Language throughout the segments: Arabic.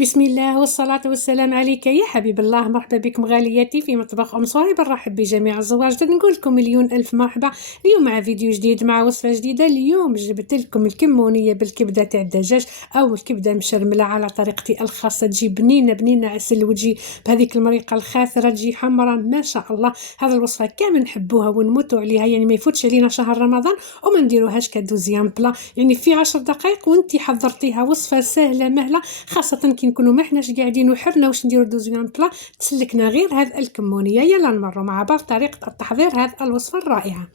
بسم الله والصلاة والسلام عليك يا حبيب الله. مرحبا بكم غالياتي في مطبخ أم صهيب. نرحب بجميع الزوار. نقول لكم مليون ألف مرحبا اليوم مع فيديو جديد مع وصفة جديدة. اليوم جبت لكم الكمونية بالكبدة تاع الدجاج أو الكبدة مشرملة على طريقتي الخاصة. تجي بنينة بنينة عسل وتجي بهذيك المريقة الخاثرة، تجي حمرة ما شاء الله. هذه الوصفة كامل نحبوها ونموتوا عليها، يعني ما يفوتش علينا شهر رمضان وما نديروهاش كدوزيام بلا، يعني في 10 دقائق وانتي حضرتيها. وصفة سهلة مهلة، خاصة كي نكونوا ما حناش قاعدين وحرنا واش نديروا دوزيام بلا، تسلكنا غير هذه الكمونيه. يلا نمروا مع بعض طريقه التحضير هذه الوصفه الرائعه.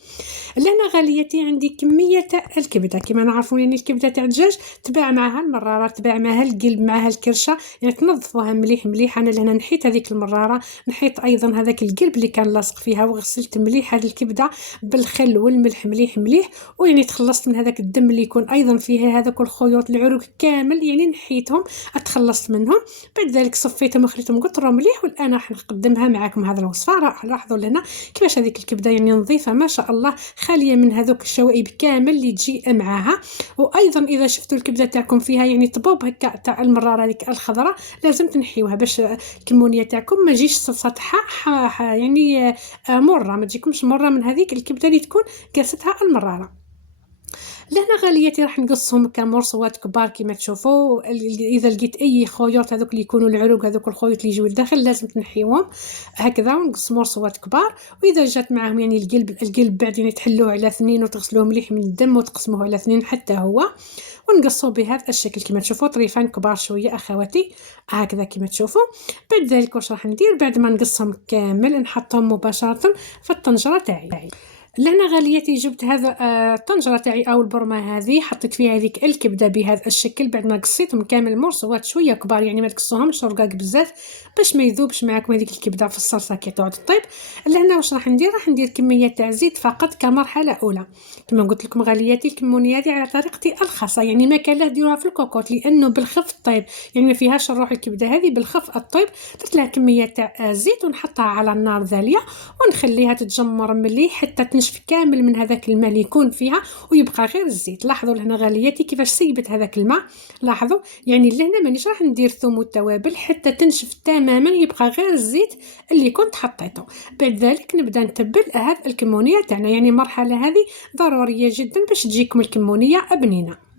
لهنا غاليتي عندي كميه تاع الكبده، كما نعرفوا يعني الكبده تاع الدجاج تباع معها المراره، تباع معها القلب، معها الكرشه، يعني تنظفوها مليح مليح. انا لهنا نحيت هذيك المراره، نحيت ايضا هذاك القلب اللي كان لاصق فيها، وغسلت مليح هذه الكبده بالخل والملح مليح مليح، ويعني تخلصت من هذاك الدم اللي يكون ايضا فيه، هذاك الخيوط العروق كامل يعني نحيتهم، اتخلصت منهم. بعد ذلك صفيتهم وخليتهم قطروا مليح، والان راح نقدمها معكم هذه الوصفه. راح لاحظوا لنا كيفاش هذيك الكبده يعني نظيفه ما شاء الله، خاليه من هذوك الشوائب كامل اللي تجي معاها. وايضا اذا شفتوا الكبده تاعكم فيها يعني طبوب هكا تاع المراره هذيك الخضراء، لازم تنحيوها باش الكمونيه تاعكم ما تجيش سطحه يعني مره، ما تجيكمش مره من هذيك الكبده اللي تكون قاستها المراره. لهنا غالياتي راح نقصهم كمرصوات كبار كما تشوفوا. اذا لقيت اي خيوط هذوك اللي يكونوا العروق، هذوك الخيوط اللي يجيو لداخل لازم تنحيوهم هكذا، ونقص مرصوات كبار. واذا جات معاهم يعني القلب بعد يعني تحلوه على اثنين وتغسلوه مليح من الدم وتقسموه على اثنين حتى هو، ونقصوه بهذا الشكل كما تشوفوا، طريفان كبار شويه اخواتي هكذا كما تشوفوا. بعد ذلك واش راح ندير بعد ما نقصهم كامل؟ نحطهم مباشره في الطنجره تاعي. لهنا غالياتي جبت هذا الطنجره تاعي او البرمه هذه، حطيت فيها هذيك الكبده بهذا الشكل بعد ما قصيتهم كامل مرصوات شويه كبار، يعني ما تقصوهمش رقاق بزاف باش ما يذوبش معكم هذيك الكبده في الصلصه كي تعود طيب. لهنا واش راح ندير؟ راح ندير كميه تاع زيت فقط كمرحله اولى. كما قلت لكم غالياتي الكمونيه هذه على طريقتي الخاصه، يعني ما كان له ديروها في الكوكوط لانه بالخف طيب، يعني ما فيهاش الروح الكبده هذه بالخف الطيب. درت لها كميه تاع زيت ونحطها على النار ذاليه ونخليها تتجمر مليح حتى تنشف كامل من هذاك الماء اللي يكون فيها ويبقى غير الزيت. لاحظوا لهنا غالياتي كيفاش سيبت هذاك الماء، لاحظوا يعني لهنا مانيش راح ندير ثوم والتوابل حتى تنشف تماما، يبقى غير الزيت اللي كنت حطيته. بعد ذلك نبدا نتبل هذه الكمونيه تاعنا، يعني المرحله هذه ضروريه جدا باش تجيكم الكمونيه بنينه.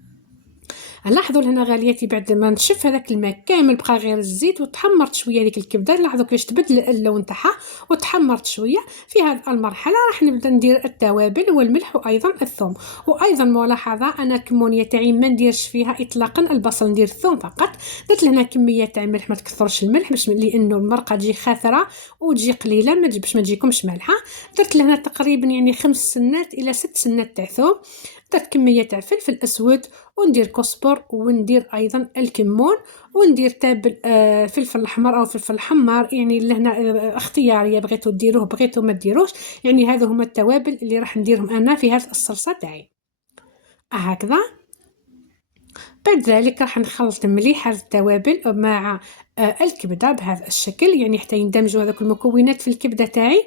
لاحظوا هنا غالياتي بعد ما نشف هذاك الماء كامل بقى غير الزيت وتحمرت شويه ديك الكبده، لاحظوا كيفاش تبدل اللون تاعها وتحمرت شويه. في هذه المرحله راح نبدا ندير التوابل والملح وايضا الثوم. وايضا ملاحظه انا الكمونيه تاعي ما نديرش فيها اطلاقا البصل، ندير الثوم فقط. درت لهنا كميه تاع الملح، ما تكثرش الملح باش لانه المرقه تجي خاثره وتجي قليله ما تجيكمش مالحه. درت لهنا تقريبا يعني 5 سنات الى 6 سنات تاع ثوم. درت كميه تاع فلفل اسود وندير كزبر وندير ايضا الكمون وندير تابل فلفل الاحمر او فلفل حمار، يعني لهنا اختياريه، بغيتوا ديروه بغيتوا ما ديروش، يعني هذو هما التوابل اللي راح نديرهم انا في هذه الصلصه تاعي هكذا. بعد ذلك راح نخلط مليح هذه التوابل مع الكبده بهذا الشكل، يعني حتى يندمجوا هذوك المكونات في الكبده تاعي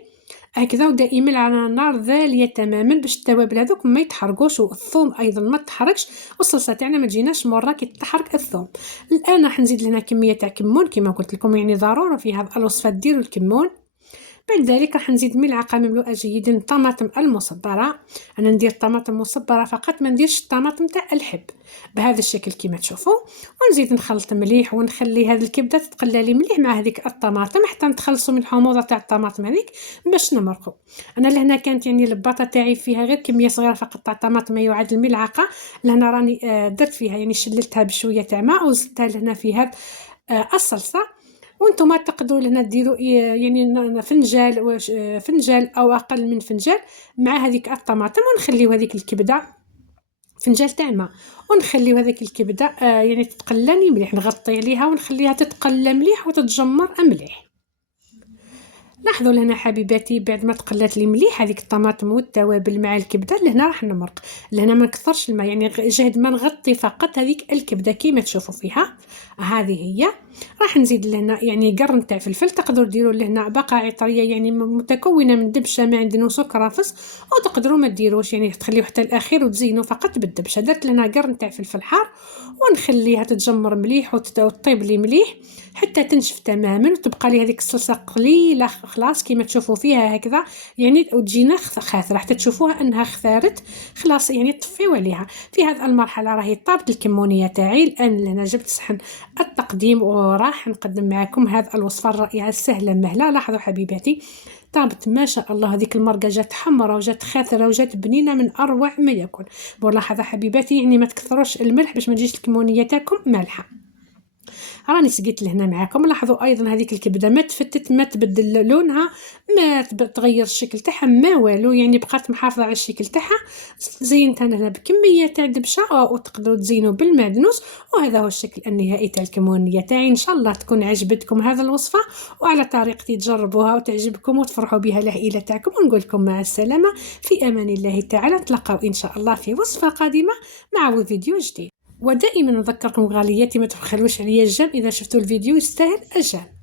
هكذا، ودائما على نار ذاليه تماما باش التوابل هذوك ما يتحرقوش والثوم ايضا ما تحرقش والصلصه تاعنا ما تجيناش مره كي تحرق الثوم. الان راح نزيد لهنا كميه تاع كمون كما قلت لكم، يعني ضروري في هذه الوصفه ديروا الكمون. بعد ذلك راح نزيد ملعقه مملوءه جيدا طماطم المصبره، انا ندير طماطم مصبره فقط ما نديرش الطماطم تاع الحب بهذا الشكل كما تشوفوا. ونزيد نخلط مليح ونخلي هذه الكبده تتقلى لي مليح مع هذيك الطماطم حتى نتخلصوا من الحموضه تاع الطماطم هذيك باش نمرقوا. انا لهنا كانت يعني الباطه تاعي فيها غير كميه صغيره فقط تاع طماطم ما يعادل ملعقه، لهنا راني درت فيها يعني شللتها بشويه تاع ماء وزدتها لهنا في هذه الصلصه. وانتم تقدروا لهنا ديروا يعني فنجال او اقل من فنجال مع هذيك الطماطم، ونخليو هذيك الكبده فنجال تاع الماء، ونخليو هذيك الكبده يعني تتقلى مليح، نغطي عليها ونخليها تتقلى مليح وتتجمر مليح. لاحظوا لهنا حبيباتي بعد ما تقلات لي مليح هذيك الطماطم والتوابل مع الكبده، لهنا راح نمرق. لهنا ما نكثرش الماء، يعني جهد ما نغطي فقط هذيك الكبده كيما تشوفوا فيها. هذه هي. راح نزيد لهنا يعني قرن تاع فلفل، تقدروا ديروا لهنا بقاعي طريه يعني متكونه من دبشه معدن وسكر رافس، او تقدروا ما ديروش يعني تخليوه حتى الاخير وتزينوا فقط بالدبشه. درت لهنا قرن تاع فلفل حار ونخليها تتجمر مليح وتطيب لي مليح حتى تنشف تماما، وتبقى لي هذيك الصلصه قليله خلاص كيما تشوفوا فيها هكذا يعني، وتجينا خاثره حتى تشوفوها انها خثارت خلاص يعني طفيو عليها. في هذه المرحله راهي طابت الكمونيه تاعي. الان لهنا جبت صحن التقديم وراح نقدم معكم هذه الوصفه الرائعه السهله مهله. لاحظوا حبيباتي طابت ما شاء الله، هذيك المرقه جات حمراء وجات خاثره وجات بنينه من اروع ما يكون. ملاحظه حبيباتي يعني ما تكثروش الملح باش ما تجيش الكمونيه تاعكم مالحه. راني سقيت لهنا معاكم. لاحظوا ايضا هذيك الكبده ما تفتت ما تبدل لونها ما تغير الشكل تاعها ما والو، يعني بقات محافظه على الشكل تاعها. زينتها هنا بكميه تاع دبشه وتقدروا تزينوا بالمعدنوس. وهذا هو الشكل النهائي تاع الكمونيه تاعي. ان شاء الله تكون عجبتكم هذه الوصفه وعلى طريقتي تجربوها وتعجبكم وتفرحوا بها العائله تاعكم. ونقول لكم مع السلامه في امان الله تعالى. نتلاقاو ان شاء الله في وصفه قادمه مع فيديو جديد. ودائما نذكركم غالياتي ما تبخلوش عليا الجام، اذا شفتوا الفيديو يستاهل الجام.